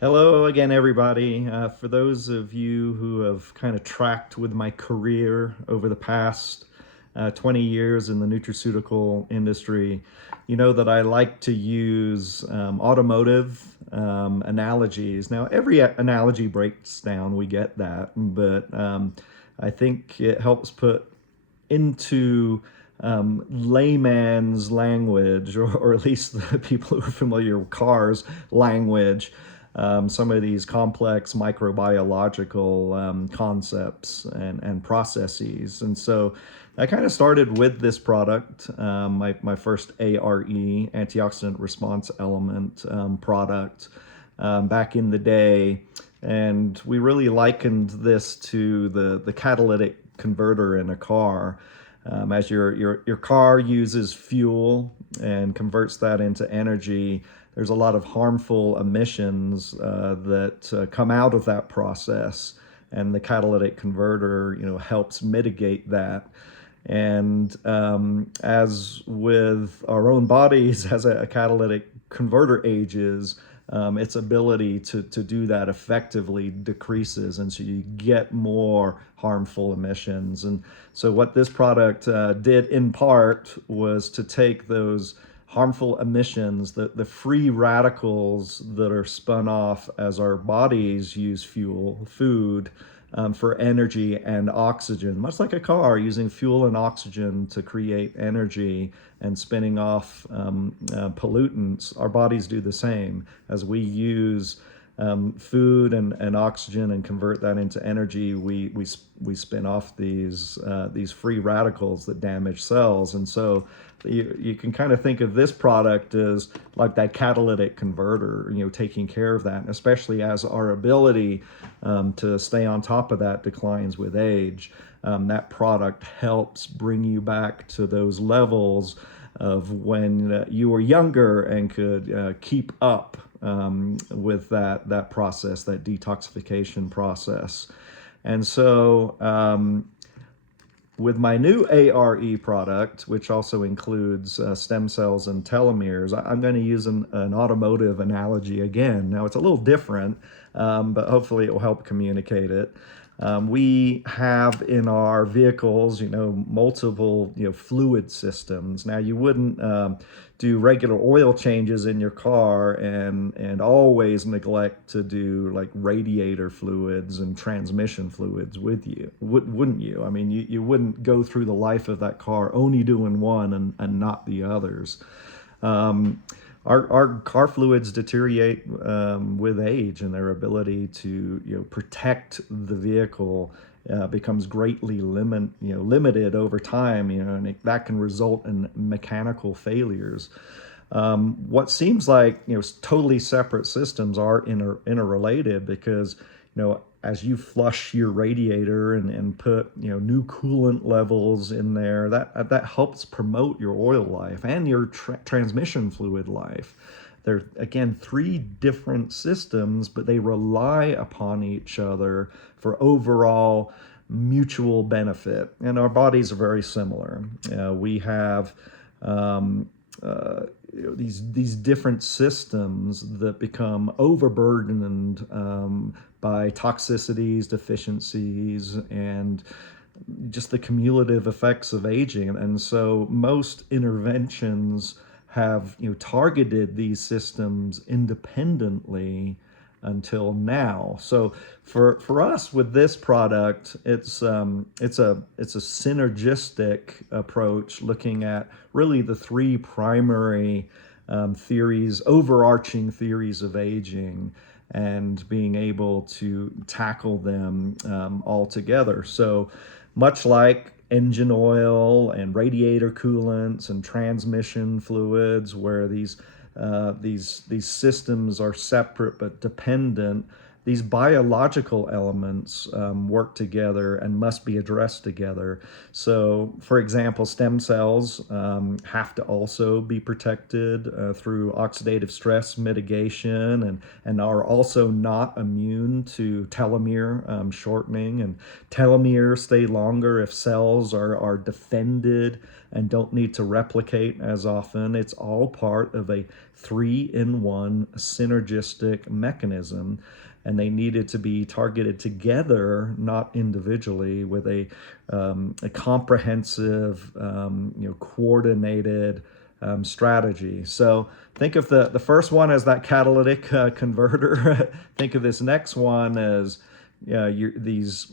Hello again, everybody. For those of you who have kind of tracked with my career over the past 20 years in the nutraceutical industry, you know that I like to use automotive analogies. Now, every analogy breaks down, we get that, but I think it helps put into layman's language, or at least the people who are familiar with cars language, some of these complex microbiological concepts and processes. And so I kind of started with this product, my first ARE, antioxidant response element product, back in the day. And we really likened this to the catalytic converter in a car. As your car uses fuel and converts that into energy, there's a lot of harmful emissions that come out of that process, and the catalytic converter, helps mitigate that. And as with our own bodies, as a catalytic converter ages, its ability to do that effectively decreases, and so you get more harmful emissions. And so what this product did in part was to take those harmful emissions, the free radicals that are spun off as our bodies use food, for energy and oxygen, much like a car using fuel and oxygen to create energy and spinning off pollutants. Our bodies do the same. As we use food and oxygen and convert that into energy, we spin off these free radicals that damage cells. And so you can kind of think of this product as like that catalytic converter, taking care of that, and especially as our ability to stay on top of that declines with age. That product helps bring you back to those levels of when you were younger and could keep up with that process, that detoxification process. And so with my new ARE product, which also includes stem cells and telomeres, I'm going to use an automotive analogy again. Now, it's a little different, but hopefully it will help communicate it. We have in our vehicles, multiple, fluid systems. Now, you wouldn't do regular oil changes in your car and always neglect to do like radiator fluids and transmission fluids with you, wouldn't you? I mean, you wouldn't go through the life of that car only doing one and not the others. Our car fluids deteriorate with age, and their ability to protect the vehicle becomes greatly limited over time, and that can result in mechanical failures. What seems like totally separate systems are interrelated, because as you flush your radiator and put new coolant levels in there, that helps promote your oil life and your transmission fluid life. They're, again, three different systems, but they rely upon each other for overall mutual benefit. And our bodies are very similar. We have these different systems that become overburdened by toxicities, deficiencies, and just the cumulative effects of aging. And so most interventions have targeted these systems independently until now. So for us with this product, it's a synergistic approach, looking at really the three primary overarching theories of aging, and being able to tackle them all together. So much like engine oil and radiator coolants and transmission fluids, where these systems are separate but dependent, these biological elements work together and must be addressed together. So, for example, stem cells have to also be protected through oxidative stress mitigation, and are also not immune to telomere shortening. And telomeres stay longer if cells are defended and don't need to replicate as often. It's all part of a 3-in-1 synergistic mechanism, and they needed to be targeted together, not individually, with a comprehensive, coordinated strategy. So think of the first one as that catalytic converter. Think of this next one as these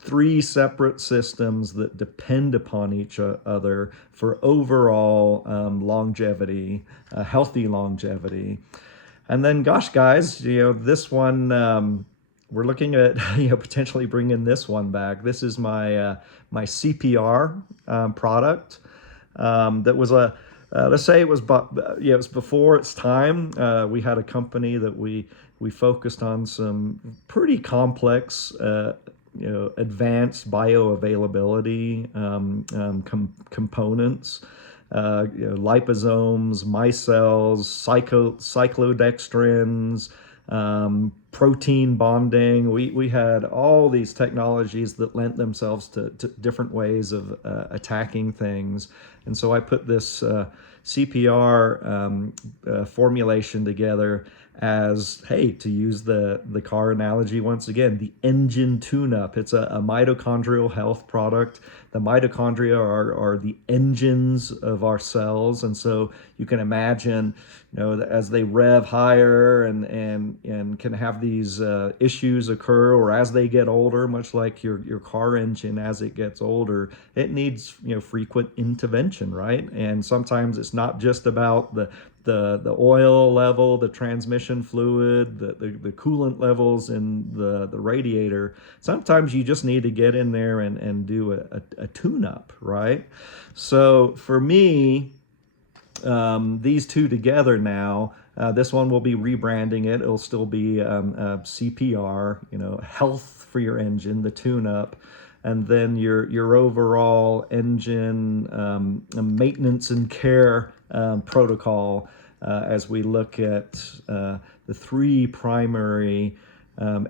three separate systems that depend upon each other for overall longevity, healthy longevity. And then, gosh, guys, this one, we're looking at potentially bringing this one back. This is my CPR product. That was let's say it was, it was before its time. We had a company that we focused on some pretty complex, advanced bioavailability components. Liposomes, micelles, cyclodextrins, protein bonding. We had all these technologies that lent themselves to different ways of attacking things. And so I put this CPR formulation together as, hey, to use the car analogy once again, the engine tune-up. It's a mitochondrial health product. The mitochondria are the engines of our cells, and so you can imagine, as they rev higher and can have these issues occur, or as they get older, much like your car engine, as it gets older, it needs frequent intervention, right? And sometimes it's not just about the oil level, the transmission fluid, the coolant levels in the radiator. Sometimes you just need to get in there and do a tune-up, right? So for me, these two together now, this one will be rebranding it. It'll still be CPR, health for your engine, the tune-up, and then your overall engine maintenance and care protocol as we look at the three primary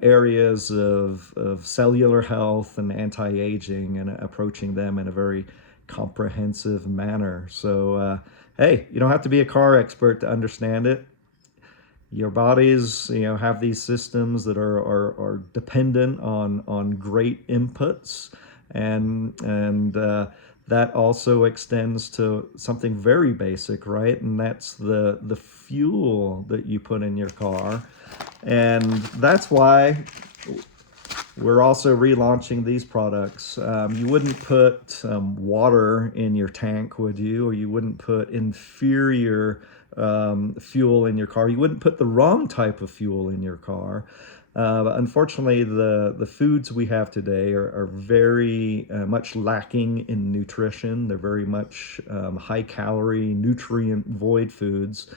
areas of cellular health and anti-aging, and approaching them in a very comprehensive manner. So, hey, you don't have to be a car expert to understand it. Your bodies, have these systems that are dependent on great inputs, and that also extends to something very basic, right? And that's the fuel that you put in your car, and that's why we're also relaunching these products. You wouldn't put water in your tank, would you? Or you wouldn't put inferior fuel in your car. You wouldn't put the wrong type of fuel in your car. But unfortunately, the foods we have today are very much lacking in nutrition. They're very much high-calorie, nutrient-void foods.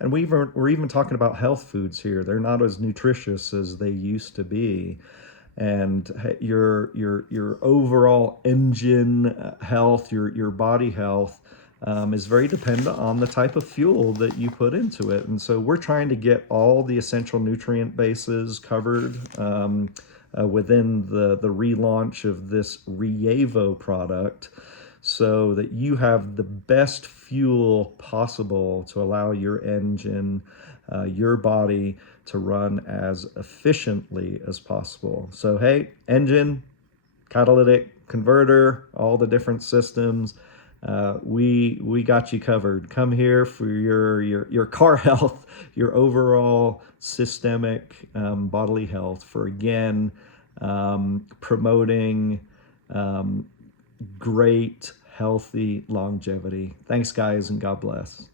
And we're even talking about health foods here. They're not as nutritious as they used to be. And your overall engine health, your body health, is very dependent on the type of fuel that you put into it. And so we're trying to get all the essential nutrient bases covered within the relaunch of this Rievo product, so that you have the best fuel possible to allow your engine, your body, to run as efficiently as possible. So, hey, engine, catalytic converter, all the different systems, we got you covered. Come here for your car health, your overall systemic bodily health, for again promoting great healthy longevity. Thanks, guys, and God bless.